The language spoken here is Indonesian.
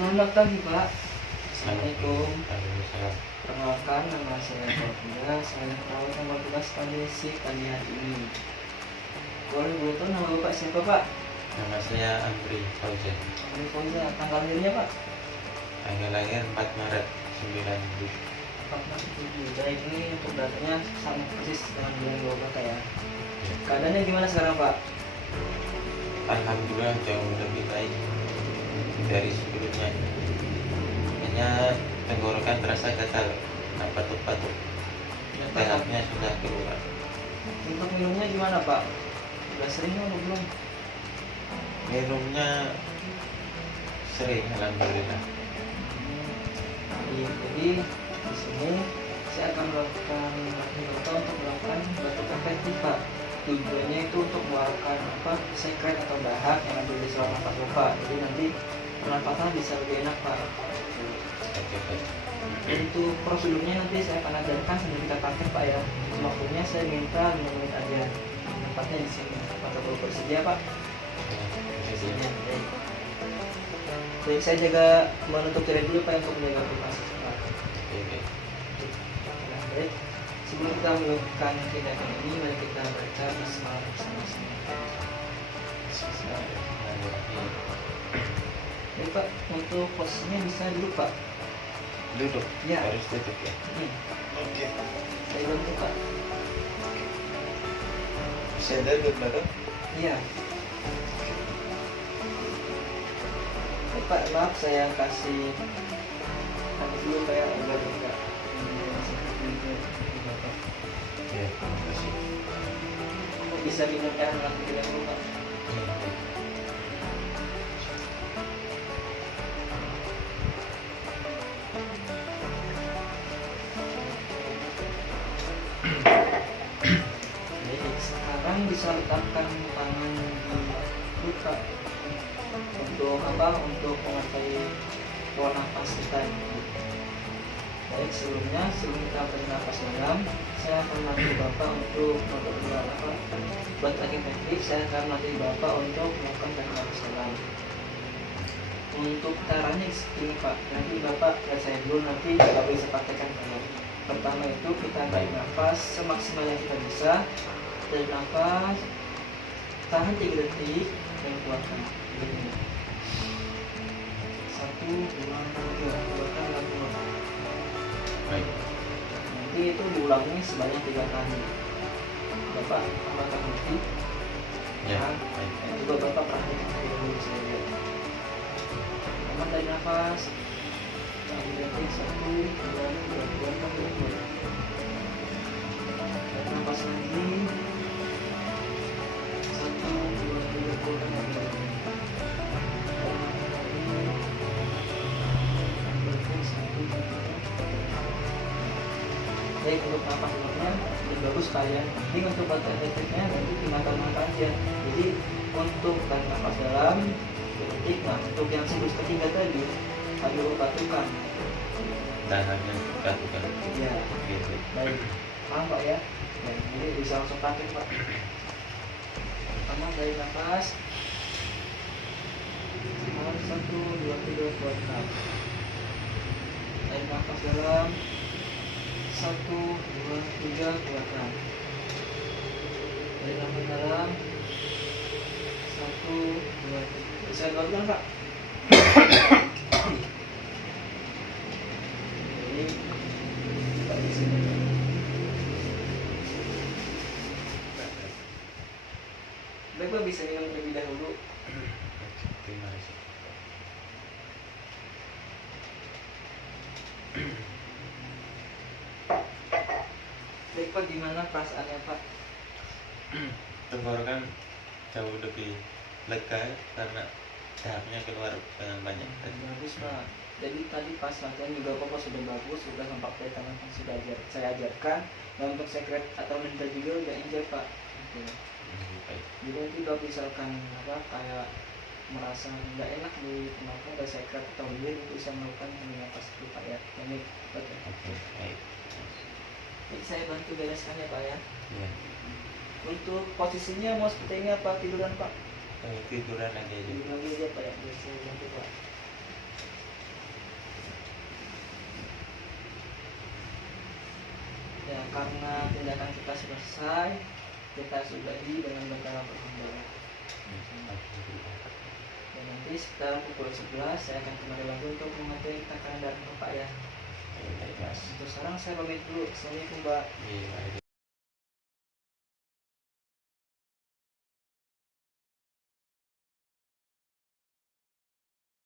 Selamat pagi Pak. Assalamualaikum. Assalamualaikum. Perkenalkan, nama saya Fauzia. Saya perawat nomor 12 kondisi pagi hari ini. Boleh tahu nama Bapak siapa Pak? Nama saya Andri Fauzan. Andri Fauzan. Tanggal lahirnya Pak? Tanggal lahir 4 Maret 97. 4 Baik, ini untuk datanya sama persis dengan bulan Bapak ya. Keadaannya gimana sekarang Pak? Alhamdulillah jauh lebih baik dari sebelumnya. Hanya tenggorokan terasa gatal, batuk-batuk. Terapinya sudah keluar. Untuk minumnya gimana Pak? Sudah sering atau belum? Minumnya sering, alhamdulillah. Iya, jadi di sini saya akan melakukan Bapak untuk melakukan batuk efektif Pak. Tujuannya itu untuk mengeluarkan sekret atau dahak yang ada di saluran nafas Bapak. Jadi nanti pernapasan bisa lebih enak Pak. Oke. Untuk prosedurnya nanti saya akan ajarkan sambil kita praktek Pak ya. Waktunya saya minta 5 menit aja. Tempatnya di sini. Apakah bersedia Pak? Ya, Baik. Baik, saya jaga menutup tirai dulu Pak untuk menjaga privasi Pak. oke. Nah, baik. Sebelum kita melakukan tindakan ini, mari kita baca bismillah bersama-sama. Bismillahirrahmanirrahim. Baik Pak, untuk posisinya bisa duduk Pak. Duduk, Ya. harus duduk ya. Oke. Saya bantu Pak. Bisa duduk dulu. Iya. Baik Pak, maaf saya kasih dulu kayak agar enggak Ya, terima kasih. bisa minum air langsung tidak dulu Pak. Baik, sekarang bisa letakkan tangan di luka untuk untuk mengatai pola nafas kita. Baik, sebelum kita bernapas dalam, saya akan melatih Bapak untuk melakukan buat efektif. Saya akan melatih Bapak untuk melakukan bernapas dalam. Untuk caranya ini Pak, nanti Bapak lihat saya dulu, nanti Bapak bisa praktekkan kalian. Pertama itu kita tarik nafas semaksimal yang kita bisa. Tarik nafas, tahan 3 detik dan keluarkan. 1, 2, 3, keluarkan lagi. Baik. Nanti itu diulangi sebanyak 3 kali. Bapak akan ngerti? Ya. Nah, Baik. juga Bapak perhatikan dulu saya. Aman dari nafas. Tarik detik 1, 2, 3, keluarkan lagi. Tarik nafas lagi. 1, 2, 3, keluarkan lagi. Baik, untuk nafas dalamnya lebih bagus kalian. Ini untuk batuk efektifnya nanti tinggal aja. Jadi untuk tarik nafas dalam detik, nah untuk yang siklus ketiga tadi harus batukan. Tangannya bukan. Ya, Gitu. baik. Paham Pak ya? Nah, jadi bisa langsung praktek Pak. Pertama tarik nafas. 1, 2, 3, keluarkan. Tarik nafas dalam. 1, 2, 3, keluarkan. Tarik nafas dalam. 1, 2, 3. Bisa keluarkan Pak? Jadi Pak di sini. Baik Pak, bisa minum terlebih dahulu. Terima kasih. Baik Pak, gimana perasaannya Pak? Tenggorokan jauh lebih lega karena dahaknya keluar dengan banyak. Bagus Pak. Jadi tadi pas latihan juga Bapak sudah bagus, sudah sempat tangan yang sudah saya ajarkan. Dan untuk sekret atau mental juga udah enjoy Pak. Oke. Baik. Jadi nanti kalau misalkan kayak merasa nggak enak di kemarin ada sekret atau dia itu bisa melakukan nafas dulu Pak ya. Ini Pak ya. Oke, baik. Jadi saya bantu bereskan ya Pak ya. Ya. Untuk posisinya mau seperti ini apa tiduran Pak? Tiduran aja. Tiduran aja Pak ya. Biar saya bantu Pak. karena tindakan kita sudah selesai, kita sudahi dengan berkala berhamdulillah. Dan nanti sekitar pukul 11 saya akan kembali lagi untuk memateri takaran dan Bapak ya. Baik, Mas. Untuk sekarang saya pamit dulu. Assalamualaikum Mbak. Iya,